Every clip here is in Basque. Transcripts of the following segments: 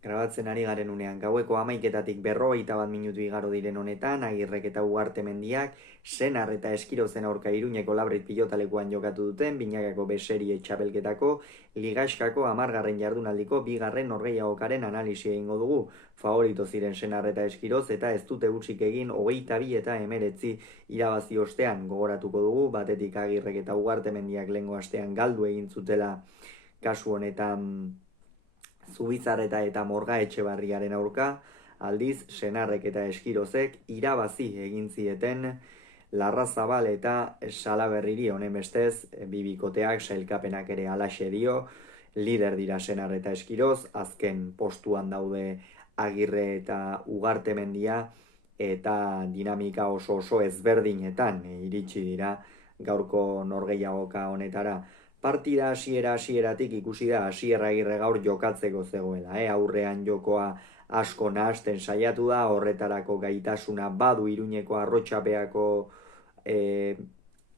Grabatzen ari garen unean, gaueko 11:41 igaro diren honetan, Agirrek eta Ugartemendiak, Senar eta Eskirozen aurka Iruñeko Labrit pilotalekuan jokatu duten, Binakako beserie txapelketako, Ligaxkako 10. jardunaldiko bigarren norgehiagokaren analisia egingo dugu. Favorito ziren Senar eta Eskiroz eta ez dute hutsik egin 22 eta 19 irabazi ostean gogoratuko dugu, batetik Agirrek eta Ugartemendiak lehengo astean galdu egin zutela kasu honetan Zubizarreta eta Morga Etxebarriaren aurka, aldiz Senarrek eta Eskirozek irabazi egin zieten Larrazabal eta Salaberriri honen bestez, bibikoteak sailkapenak ere alaxe dio, lider dira Senar eta Eskiroz, azken postuan daude Agirre eta Ugartemendia, eta dinamika oso ezberdinetan iritsi dira gaurko norgehiagoka honetara. Partida hasieratik ikusi da Asier Agirre gaur jokatzeko zegoela. Aurrean jokoa asko nahasten saiatu da, horretarako gaitasuna badu Iruñeko Arrotxapeako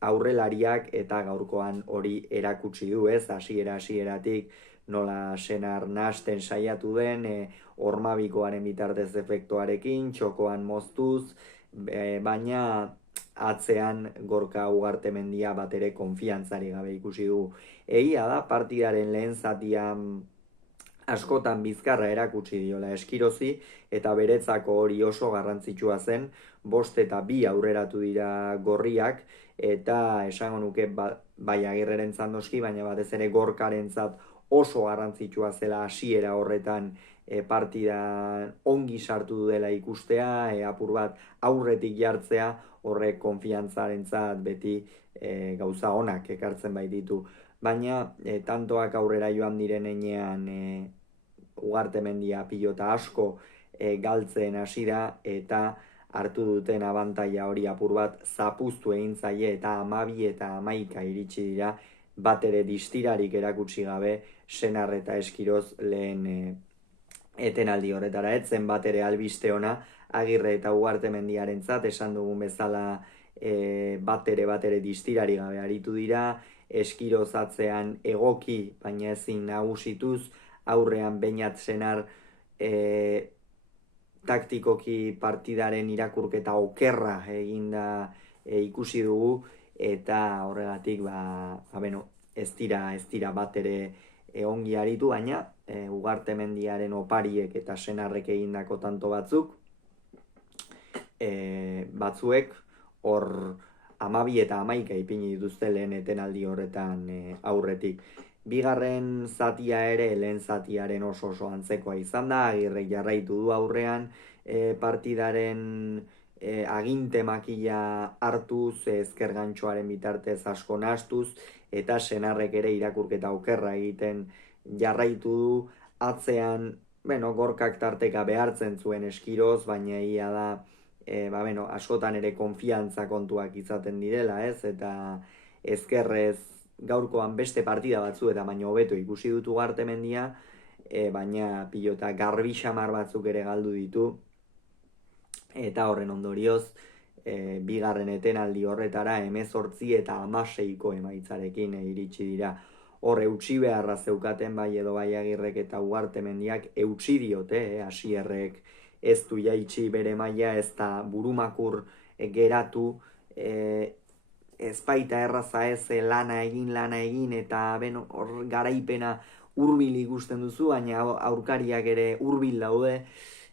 aurrelariak eta gaurkoan hori erakutsi du, ez? Hasieratik nola Senar nahasten saiatu den, Ormabikoaren bitartez efektuarekin, txokoan moztuz, baina atzean Gorka Ugartemendia bat ere konfiantzari gabe ikusi du. Egia da partidaren lehen zatian askotan bizkarra erakutsi diola Eskirozi, eta beretzako hori oso garrantzitsua zen, 5-2 aurreratu dira gorriak, eta esango nuke bai Agirreren zandoski, baina batez ere Gorkarentzat oso garrantzitsua zela hasiera horretan partida ongi sartu dela ikustea, apur bat aurretik jartzea, horrek konfiantzarentzat beti gauza onak ekartzen baititu. Baina tantoak aurrera joan diren enean Ugartemendia pilota asko galtzen hasi da, eta hartu duten abantaila hori apur bat zapuztu egin zaie, eta 12 eta 11 iritsi dira, bat ere distirarik erakutsi gabe Senar eta Eskiroz lehen etenaldi horretara. Etzen bat ere albiste ona Agirre eta Ugartemendiarentzat, esan dugun bezala bat ere distirari gabe aritu dira, Eskiroz atzean egoki, baina ezin nagusituz, aurrean Beñat Senar taktikoki partidaren irakurketa okerra eginda ikusi dugu, eta horregatik ez dira bat ere ongi aritu, baina Ugartemendiaren opariek eta Senarrek egindako tanto batzuek hor 12 eta 11 ipini dituzte lehen etenaldi horretan aurretik. Bigarren zatia ere lehen zatiaren oso antzekoa izan da, Agirrek jarraitu du aurrean partidaren aginte makila hartuz, ezker gantxoaren bitartez asko nahastuz, eta Senarrek ere irakurketa okerra egiten jarraitu du, atzean Gorkak tarteka behartzen zuen Eskiroz, baina ia da askotan ere konfiantza kontuak izaten direla, ez? Eta ezkerrez gaurkoan beste partida batzu eta baino hobeto ikusi dut Ugartemendia, baina pilota garbi xamar batzuk ere galdu ditu, eta horren ondorioz bigarren etenaldi horretara 18 eta 16ko emaitzarekin iritsi dira. Hor eutsi beharra zeukaten bai edo bai Agirrek eta Ugartemendiak eutsi diote, Asierrek ez du jaitsi bere maila, ez da burumakur geratu, ez baita erraza ez lana egin, eta hor garaipena hurbil ikusten duzu, baina aurkariak ere hurbil daude,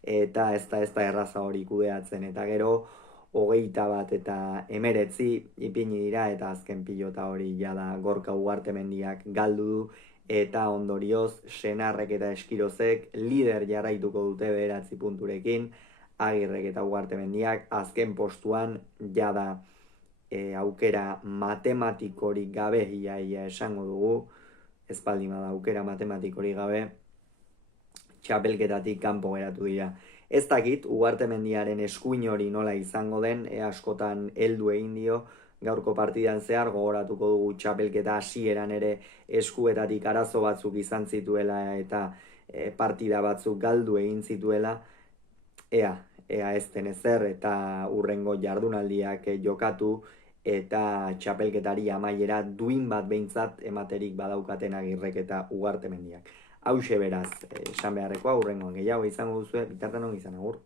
eta ez da erraza hori kudeatzen, eta gero 21 eta 19 ipini dira, eta azken pilota hori jada Gorka Ugartemendiak galdu du, eta ondorioz Senarrek eta Eskirozek lider jarraituko dute 9 punturekin, Agirrek eta Ugartemendiak azken postuan jada aukera matematikorik gabe, ia esango dugu, ez baldin bada aukera matematikorik gabe, txapelketatik kanpo geratu dira. Ez dakit Ugartemendiaren eskuin hori nola izango den, askotan heldu egin dio, gaurko partidan zehar gogoratuko dugu txapelketa hasieran ere eskuetatik arazo batzuk izan zituela, eta partida batzuk galdu egin zituela, ea ez den ezer, eta hurrengo jardunaldiak jokatu, eta txapelketari amaiera duin bat behintzat ematerik badaukaten Agirrek eta Ugartemendiak. hause beraz, esan beharrekoa, hurrengoan gehiago izango duzue, bitartean ongi izan, agur.